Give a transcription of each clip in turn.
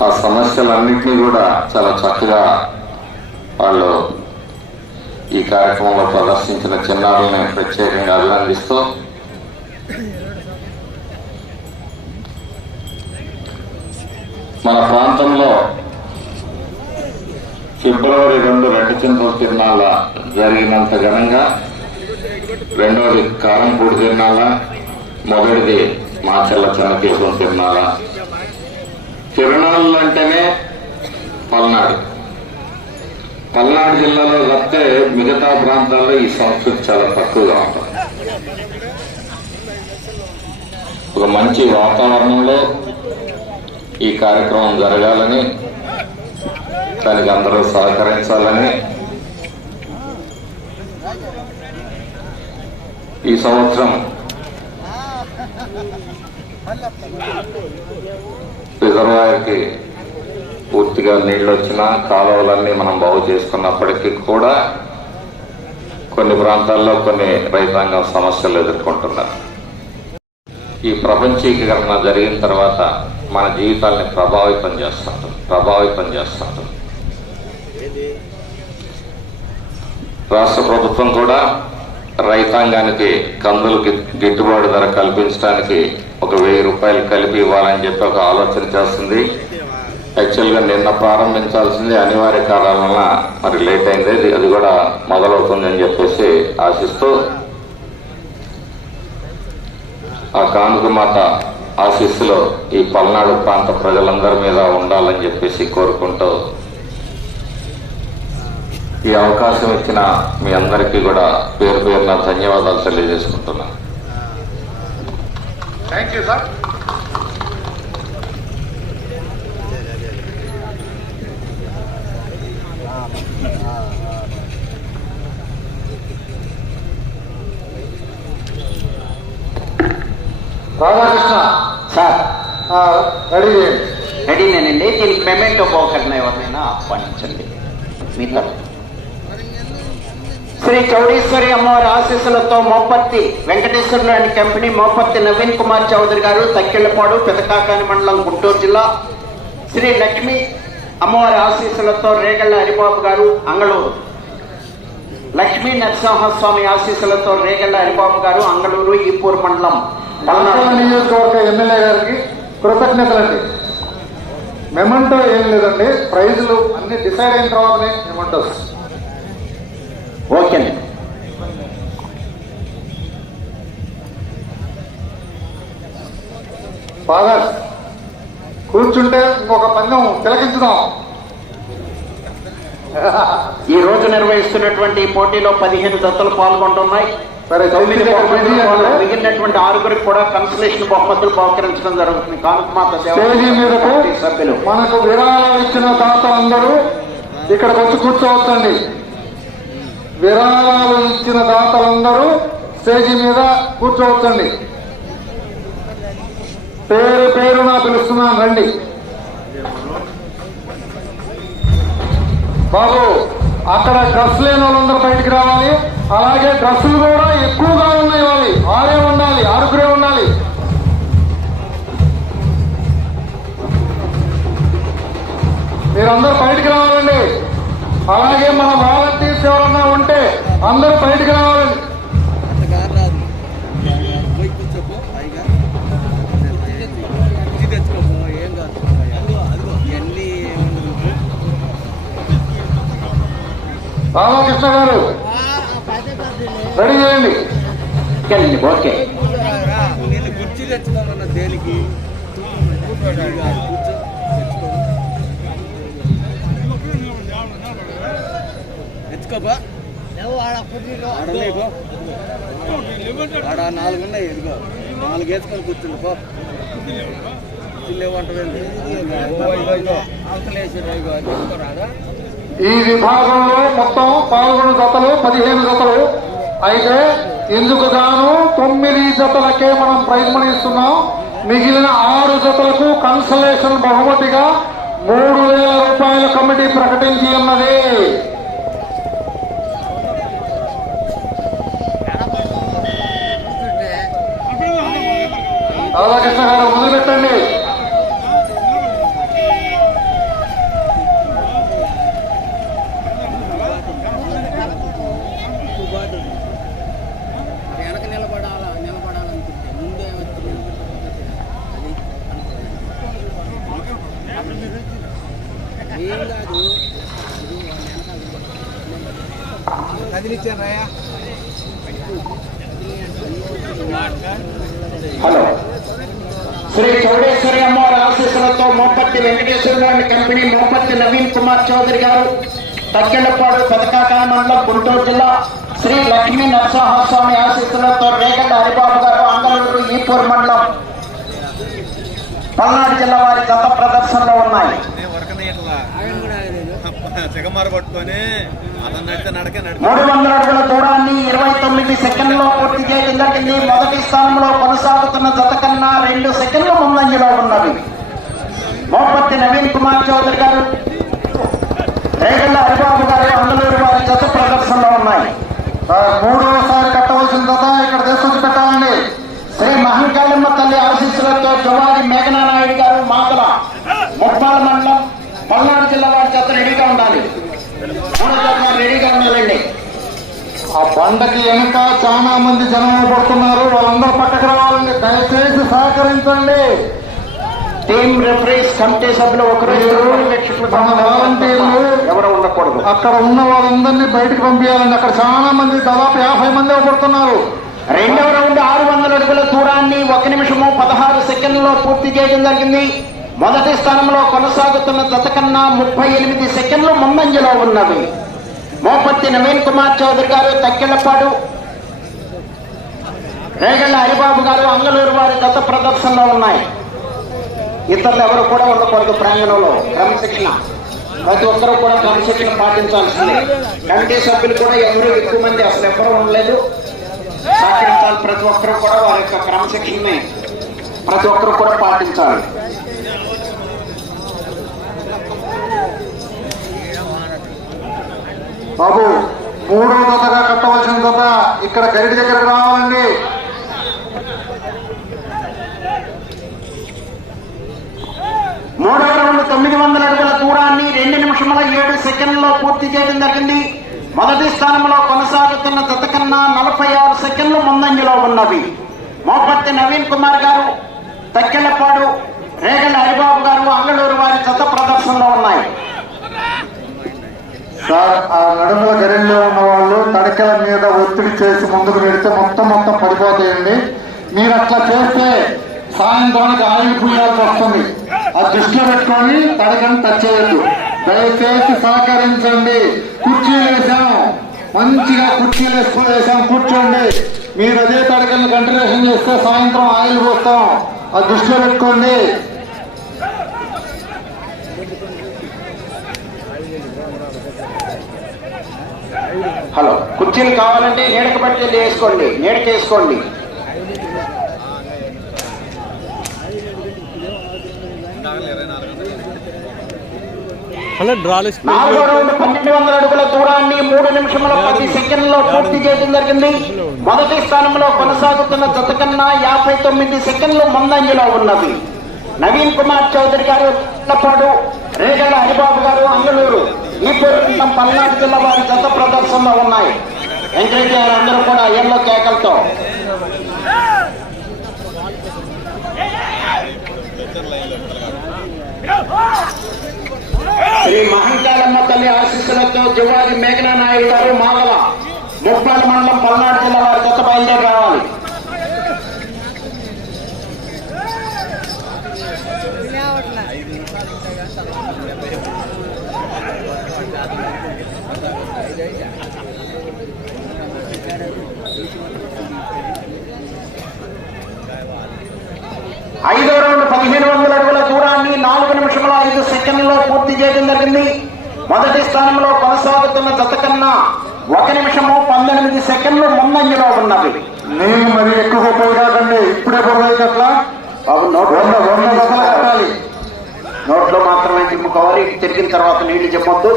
ఆ సమస్యలన్నింటినీ కూడా చాలా చక్కగా వాళ్ళు ఈ కార్యక్రమంలో ప్రదర్శించిన చిన్నారులను ప్రత్యేకంగా అభినందిస్తూ మన ప్రాంతంలో ఫిబ్రవరి రెండు రెండు చింతల తిరునాళ్ళ జరిగినంత ఘనంగా రెండవది కారంపూడి తిరునాళ్ళ మొదటిది మాచెల్ల చెన్నకేశవం తిరునాళ్ళ తిరునాళ్ళు అంటేనే పల్నాడు. పల్నాడు జిల్లాలో తప్పితే మిగతా ప్రాంతాల్లో ఈ సంస్కృతి చాలా తక్కువగా ఉంటుంది. ఒక మంచి వాతావరణంలో ఈ కార్యక్రమం జరగాలని దానికి అందరూ సహకరించాలని ఈ సంవత్సరం రిజర్వాయర్కి పూర్తిగా నీళ్ళు వచ్చినా కాలువలన్నీ మనం బాగు చేసుకున్నప్పటికీ కూడా కొన్ని ప్రాంతాల్లో కొన్ని రైతాంగం సమస్యలు ఎదుర్కొంటున్నారు. ఈ ప్రపంచీకరణ జరిగిన తర్వాత మన జీవితాల్ని ప్రభావితం చేస్తుంటుంది ప్రభావితం చేస్తుంటుంది. రాష్ట్ర ప్రభుత్వం కూడా రైతాంగానికి కందులకి గిట్టుబాటు ధర కల్పించడానికి ఒక వెయ్యి రూపాయలు కలిపి ఇవ్వాలని చెప్పి ఒక ఆలోచన చేస్తుంది. యాక్చువల్గా నిన్న ప్రారంభించాల్సింది అనివార్య కారణాల వల్ల మరి లేట్ అయింది. అది- కూడా మొదలవుతుందని చెప్పేసి ఆశిస్తూ ఆ కానుక మాత ఆశీస్సులో ఈ పల్నాడు ప్రాంత ప్రజలందరి మీద ఉండాలని చెప్పేసి కోరుకుంటూ ఈ అవకాశం ఇచ్చిన మీ అందరికీ కూడా పేరు పేరున ధన్యవాదాలు తెలియజేసుకుంటున్నాను. Thank you sir Radhakrishna sir. ఆ, రెడీ చేయండి. రెడీనేనండి. దీనికి మెమెంటో పోకర్న ఎవరినైనా ఆహ్వానించండి. మీ తరఫు శ్రీ చౌడేశ్వరి అమ్మవారి ఆశీస్సులతో మోపత్తి వెంకటేశ్వరులు అండ్ కంపెనీ మోపత్తి నవీన్ కుమార్ చౌదరి గారు తక్కెళ్ళపాడు పెదకాకాని మండలం గుంటూరు జిల్లా. శ్రీ లక్ష్మి అమ్మవారి ఆశీస్సులతో రేగళ్ళ హరిబాబు గారు అంగళూరు. లక్ష్మీ నరసింహస్వామి ఆశీస్సులతో రేగళ్ళ హరిబాబు గారు అంగళూరు ఈపూర్ మండలం నియోజకవర్గ ఎమ్మెల్యే గారికి కృతజ్ఞతలండి. మెమంటో ఏం లేదండి. ప్రైజులు అన్ని డిసైడ్ అయిన తర్వాతనే మెమంటోస్. ఓకేనండి ఫాదర్ కూర్చుంటే ఇంకొక పందెం తిలకించుదాం. ఈ రోజు నిర్వహిస్తున్నటువంటి పోటీలో పదిహేను జతలు పాల్గొంటున్నాయి. సరే తొమ్మిది మిగిలినటువంటి ఆరుగురికి కూడా కన్సలేషన్ బహుమతులు బహుకరించడం జరుగుతుంది. కానుకమాత సభ్యులు. మనకు విరాళాలు ఇచ్చిన దాతలందరూ ఇక్కడికి వచ్చి కూర్చోవచ్చండి. విరాళాలు ఇచ్చిన దాతలందరూ స్టేజీ మీద కూర్చోవచ్చండి. పేరు పేరున పిలుస్తున్నాను రండి. బాబు అక్కడ డ్రస్ లేని వాళ్ళందరూ బయటికి రావాలి. అలాగే డ్రస్సులు కూడా ఎక్కువగా ఉన్నాయి వాళ్ళు. ఆరే ఉండాలి ఆరుగురే ఉండాలి. మీరందరూ బయటికి రావాలండి. అలాగే మన వాలంటీర్స్ ఎవరన్నా ఉంటే అందరూ బయటికి ఏముండదు రామకృష్ణ గారు రెడీ చేయండి. ఓకే. నేను కుర్చీ తెచ్చుకోమన్న దేనికి? కూర్చో ఆడ నాలుగు ఉన్నాయి ఇదిగో. నాలుగు వేసుకొని కూర్చుండి పో. ఈ విభాగంలో మొత్తం పాల్గొన్న జతలు పదిహేను జతలు. అయితే ఇందుకు గాను తొమ్మిది జతలకే మనం ప్రైజ్ మనీ ఇస్తున్నాం మిగిలిన ఆరు జతలకు కన్సలేషన్ బహుమతిగా మూడు వేల రూపాయల కమిటీ ప్రకటించి ఉన్నది ఆ రాధాకృష్ణ గారు మొదలు పెట్టండి వెనక నిలబడాలా నిలబడాలనుకుంటే ముందే వచ్చి నిలబడిపోతే అది ఏం కాదు కదిలిచ్చాను రాయా హలో శ్రీ చౌడేశ్వరి అమ్మవారి ఆశీస్సులతో మోపత్తి వెంకటేశ్వర కంపెనీ మోపత్తి నవీన్ కుమార్ చౌదరి గారు తక్కెళ్ళపాడు పథకాకాల మండలం గుంటూరు జిల్లా శ్రీ లక్ష్మీ నరసింహస్వామి ఆశీస్సులతో రేగడ్డ హరిబాబు గారు అంగళూరు ఈపూర్ మండలం పల్నాడు జిల్లా వారి గత ప్రదర్శనలో ఉన్నాయి. మూడు వందల అడుగుల దూరాన్ని ఇరవై తొమ్మిది సెకండ్లో పూర్తి చేయడం జరిగింది మొదటి స్థానంలో కొనసాగుతున్న జత కన్నా రెండు సెకండ్ల ముందంజలో ఉన్నవి మోపత్తి నవీన్ కుమార్ చౌదరి గారు రేగల్ల హరిబాబు గారు అందలూరు వారి జత ప్రదర్శనలో ఉన్నాయి. మూడోసారి మూడవసారి కట్టవలసిన జత ఇక్కడ తీసుకొచ్చి పెట్టాలండి. శ్రీ మహంకాళమ్మ తల్లి ఆశీస్సులతో జవాది మేఘనానాయుడు గారు మాతల ముప్పాల మండలం పల్నాడు జిల్లా వారి చేత రెడీగా ఉండాలి. మూడో రెడీగా ఉండాలండి. ఆ బండకి వెనక చాలా మంది జనం పడుతున్నారు. వాళ్ళందరూ పక్కకు రావాలండి. దయచేసి సహకరించండి. టీమ్ రిఫరీస్ కమిటీ సభ్యులు ఒకరు ఇద్దరు వీక్షకులు మన వాలంటీర్లు ఎవరు ఉండకూడదు. అక్కడ ఉన్న వాళ్ళందరినీ బయటకు పంపించాలండి. అక్కడ చాలా మంది దాదాపు యాభై మంది పడుతున్నారు రెండవ రౌండ్ ఆరు వందల అడుగుల దూరాన్ని ఒక నిమిషము పదహారు సెకండ్లలో పూర్తి చేయడం జరిగింది. మొదటి స్థానంలో కొనసాగుతున్న జత కన్నా ముప్పై ఎనిమిది సెకండ్లు ముందంజలో ఉన్నవి. మోపత్తి నవీన్ కుమార్ చౌదరి గారు తక్కెళ్ళపాడు రేగళ్ళ హరిబాబు గారు అంగళూరు వారి గత ప్రదర్శనలో ఉన్నాయి. ఇతరులు ఎవరు కూడా ఉండకూడదు ప్రాంగణంలో. క్రమశిక్షణ. ప్రతి ఒక్కరూ కూడా క్రమశిక్షణ పాటించాల్సిందే. కమిటీ సభ్యులు కూడా ఎవరు ఎక్కువ మంది అసలు ఎవరు ఉండలేదు. సహకరించాలి ప్రతి ఒక్కరూ కూడా వారి యొక్క క్రమశిక్షణని ప్రతి ఒక్కరూ కూడా పాటించాలి. బాబు మూడో జతగా కట్టవలసిన జత ఇక్కడ గరిడి దగ్గరకు రావాలండి. మూడవ రౌండ్ తొమ్మిది వందల అడుగుల దూరాన్ని రెండు నిమిషముల ఏడు సెకండ్లలో పూర్తి చేయడం జరిగింది. మొదటి స్థానంలో కొనసాగుతున్న జత కన్నా నలభై ఆరు సెకండ్లు ముందంజలో ఉన్నవి. మోపత్తి నవీన్ కుమార్ గారు తక్కెలపాడు రేగల హరిబాబు గారు అంగళూరు వారి జత ప్రదర్శనలో ఉన్నాయి. సార్ ఆ నడుముల గరిలో ఉన్న వాళ్ళు తడకల మీద ఒత్తిడి చేసి ముందుకు పెడితే మొత్తం మొత్తం పడిపోతాయండి. మీరు అట్లా చేస్తే సాయంత్రానికి ఆయిల్ పూయాల్సి వస్తుంది. ఆ దృష్టిలో పెట్టుకొని తడకని టచ్ చేయొద్దు. దయచేసి సహకరించండి. కుర్చీలు వేసాం మంచిగా కుర్చీలు వేసుకొని వేసాం కూర్చోండి. మీరు అదే తడకల్ని కంటిన్యూషన్ చేస్తే సాయంత్రం ఆయిల్ పోస్తాం. ఆ దృష్టిలో పెట్టుకోండి. హలో. కుర్చీలు కావాలంటే నీడక బట్టి వేసుకోండి. నీడకేసుకోండి వేసుకోండి నాలుగో రౌండ్ పన్నెండు వందల అడుగుల దూరాన్ని మూడు నిమిషముల పది సెకండ్లలో పూర్తి చేయడం జరిగింది. మొదటి స్థానంలో కొనసాగుతున్న జత కన్నా యాభై తొమ్మిది సెకండ్లు ముందంజలో ఉన్నవి నవీన్ కుమార్ చౌదరి గారు పాడు రేగల హరిబాబు గారు అంగళూరు ఈ పూర్వం పల్నాడు జిల్లా వారి జత ప్రదర్శనలో ఉన్నాయి. ఎంకరేజ్ చేయాలి అందరూ కూడా ఎల్లో కేకలతో. శ్రీ మహంకాళమ్మ తల్లి ఆశీస్సులతో జువాది మేఘనా నాయుడు గారు మాగల ముప్పాల మండలం పల్నాడు జిల్లా వారి కొత్త బయలుదేరి రావాలి ఐదో రౌండ్ పదిహేను వందల అడుగుల దూరాన్ని నాలుగు నిమిషముల ఐదు సెకండ్లలో పూర్తి చేయడం జరిగింది మొదటి స్థానంలో కొనసాగుతున్న జత కన్నా ఒక నిమిషము సెకండ్లు ముందంజలో ఉన్నవి నీళ్ళు మరి ఎక్కువ పోయినాకండి ఇప్పుడే పొరవైతే అట్లా బాబు నోట్ వంద వంద దశలు కట్టాలి. నోట్లో మాత్రమే చిమ్ముకోవాలి ఇటు తిరిగిన తర్వాత నీళ్ళు చెప్పొద్దు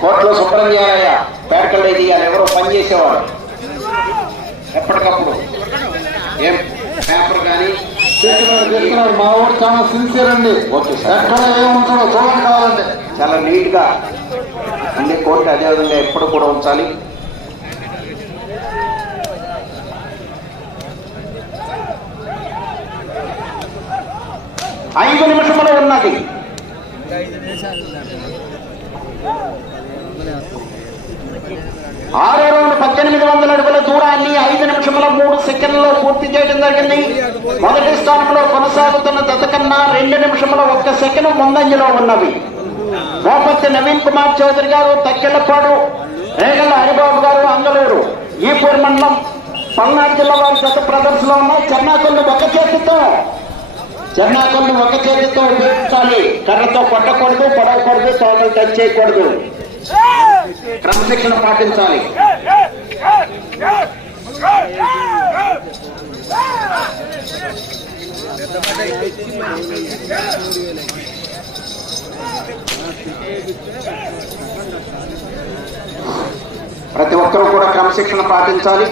కోర్టులో శుభ్రం చేయాలయ్యా. పేడకళ్ళు తీయాలి. ఎవరో పని చేసేవాడు. ఎప్పటికప్పుడు. ఏం పేపర్ కానీ చేస్తున్నారు చేస్తున్నారు మా ఊరు చాలా సిన్సియర్ అండి. ఎక్కడ ఏముంటుందో చూడండి కావాలంటే. చాలా నీట్గా అన్ని కోర్టు అదేవిధంగా ఎప్పుడు కూడా ఉంచాలి. ఐదు నిమిషములు ఉన్నది. ఆరో రౌండ్ పద్దెనిమిది వందల అడుగుల దూరాన్ని ఐదు నిమిషముల మూడు సెకండ్లో పూర్తి చేయడం జరిగింది. మొదటి స్థానంలో కొనసాగుతున్న దశ కన్నా రెండు నిమిషముల ఒక్క సెకండ్ ముందంజలో ఉన్నవి. మోపత్తి నవీన్ కుమార్ చౌదరి గారు తక్కెళ్ళపాడు రేగల హరిబాబు గారు అంగలూరు ఈపూర్ మండలం పల్నాడు జిల్లా వారి గత ప్రదర్శనలో ఉన్నాయి. చెన్నాకొల్లు ఒక చేతితో చెన్నాకొల్లు ఒక చేతితో ఉపయోగించాలి కర్రతో కొట్టకూడదు పడకూడదు తోటలు టచ్ చేయకూడదు. క్రమశిక్షణ పాటించాలి. ప్రతి ఒక్కరూ కూడా క్రమశిక్షణ పాటించాలి.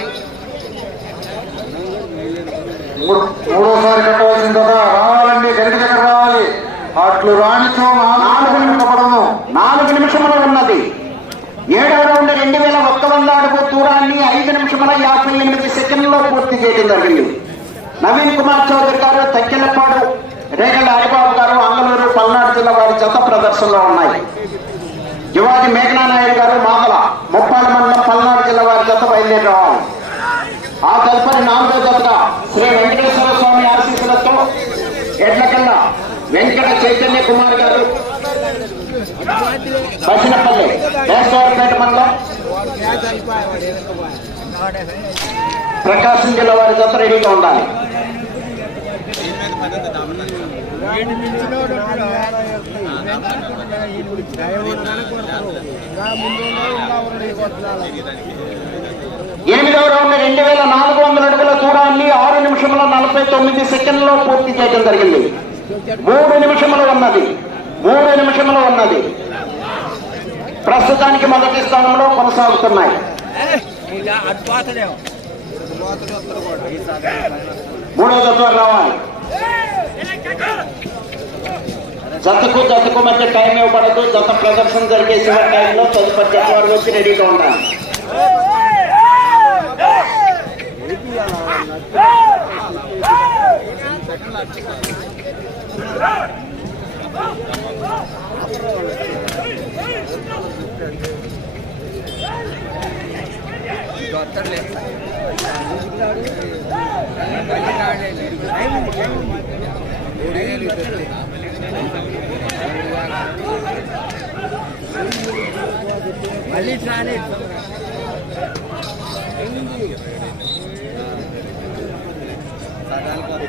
మూడోసారి కట్టవలసిన కదా రావాలండి గరిక దగ్గర రావాలి. అట్లు రాణితో నాలుగు నిమిషం నాలుగు నిమిషములు ఉన్నది. ఏడవ రౌండ్ దూరాన్ని ఐదు నిమిషముల యాభై ఎనిమిది సెకండ్లో పూర్తి చేయడం జరిగింది. నవీన్ కుమార్ చౌదరి గారు తక్కెలపాడు రేగల హరిబాబు గారు అంగళూరు పల్నాడు జిల్లా వారి జత ప్రదర్శనలో ఉన్నాయి. యువాది మేఘనా నాయుడు గారు మామల ముప్పాల మండలం పల్నాడు జిల్లా వారి జత బయలుదేరి రావాలి ఆ తదుపరి నాలుగో జతగా శ్రీ వెంకటేశ్వర స్వామి ఆశీస్సులతో ఎడ్లకల్లా వెంకట చైతన్య కుమార్ గారు బసినపల్లి దేశవారిపేట మండలం ప్రకాశం జిల్లా వారి జత రెడీగా ఉండాలి. ఎనిమిదవ రౌండ్ రెండు వేల నాలుగు వందల అడుగుల దూరాన్ని ఆరు నిమిషముల నలభై తొమ్మిది సెకండ్లో పూర్తి చేయడం జరిగింది. మూడు నిమిషములు ఉన్నది. మూడు నిమిషములు ఉన్నది. ప్రస్తుతానికి మొదటి స్థానంలో కొనసాగుతున్నాయి. అడ్పాతలేము మూడో జత రావాలి. జతకు జతకు మధ్య టైం ఇవ్వబడదు. జత ప్రదర్శన జరిగే టైంలో తదుపరి జత వారు వచ్చి రెడీగా ఉండాలి.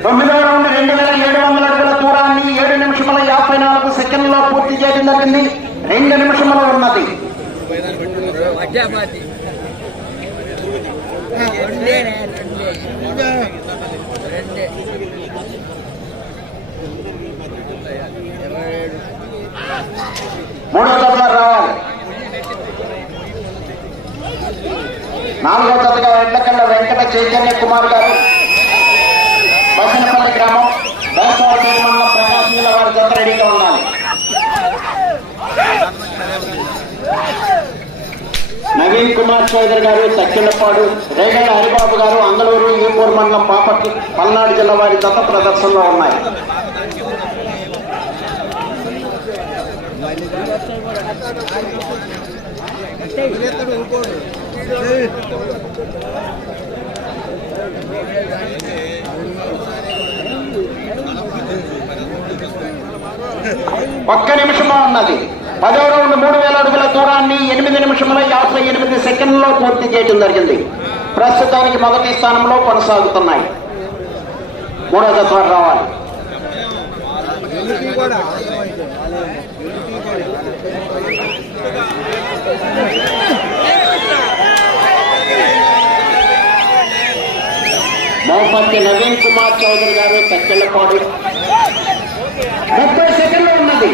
తొమ్మిదవ రౌండ్ రెండు వేల ఏడు వందల అడుగుల దూరాన్ని ఏడు నిమిషముల యాభై నాలుగు సెకండ్లో పూర్తి చేయడం జరిగింది రెండు నిమిషములు ఉన్నది మూడో జతగా రావాలి నాలుగో జతగా ఎడ్లకల్ల వెంకట చైతన్య కుమార్ గారు. బసనపల్లి గ్రామం దర్శనపల్లి మండలం ప్రకాశం జిల్లా వారి జత రెడీగా ఉండాలి. నవీన్ కుమార్ చౌదరి గారు తక్కినపాడు రేగళ్ళ హరిబాబు గారు అంగళూరు ఈపూర్ మండలం పాపట్ల పల్నాడు జిల్లా వారి దత్త ప్రదర్శనలో ఉన్నాయి. ఇంకోడు ఒక్క నిమిషమా ఉన్నది. పదో రౌండ్ మూడు వేల అడుగుల దూరాన్ని ఎనిమిది నిమిషముల యాభై ఎనిమిది సెకండ్లో పూర్తి చేయడం జరిగింది. ప్రస్తుతానికి మొదటి స్థానంలో కొనసాగుతున్నాయి. మూడో జత రావాలి. మోపతి నవీన్ కుమార్ చౌదరి గారు తక్కెళ్ళపాడు ముప్పై సెకండ్లు ఉంది.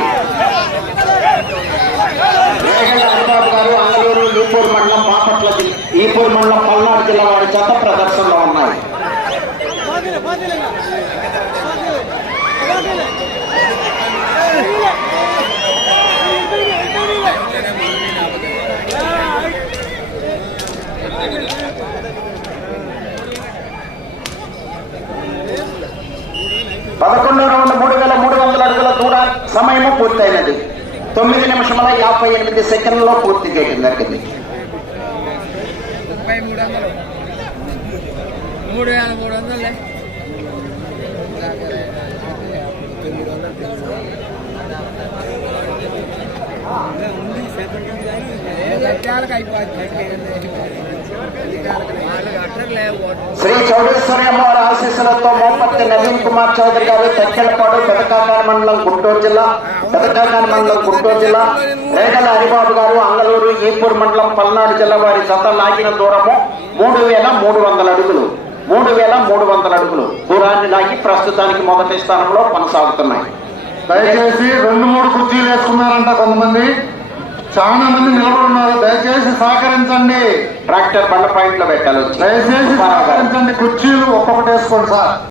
రేగల హరిబాబు గారు అంగళూరు లూపూర్ మండలం బాపట్ల ఈపూర్ మండలం పల్నాడు జిల్లా వారి చేత ప్రదర్శనలో ఉన్నాయి. పదకొండు రౌండ్ మూడు వేల మూడు వందల అడుగుల దూర సమయము పూర్తయినది. తొమ్మిది నిమిషముల యాభై ఎనిమిది సెకండ్లో పూర్తి చేయడం జరిగింది. ముప్పై మూడు శ్రీ చౌడేశ్వరి అమ్మవారి ఆశీస్సులతో మోపత్తి నవీన్ కుమార్ చౌదరి గారు తక్కెలపాడు పెదకాకాని మండలం గుంటూరు జిల్లా పెదకాకాని మండలం గుంటూరు జిల్లా రేగల హరిబాబు గారు అంగళూరు ఈపూర్ మండలం పల్నాడు జిల్లా వారి జత లాగిన దూరము మూడు వేల మూడు వందల అడుగులు. మూడు వేల మూడు వందల అడుగులు. దూరాన్ని లాగి ప్రస్తుతానికి మొదటి స్థానంలో కొనసాగుతున్నాయి. దయచేసి రెండు మూడు కుర్చీలు వేసుకున్నారంట కొంతమంది. చాలా మంది నిలబడి ఉన్నారు దయచేసి సహకరించండి ట్రాక్టర్ బండ పాయింట్లో పెట్టాలి. దయచేసి. సహకరించండి కుర్చీలు ఒక్కొక్కటి వేసుకోండి సార్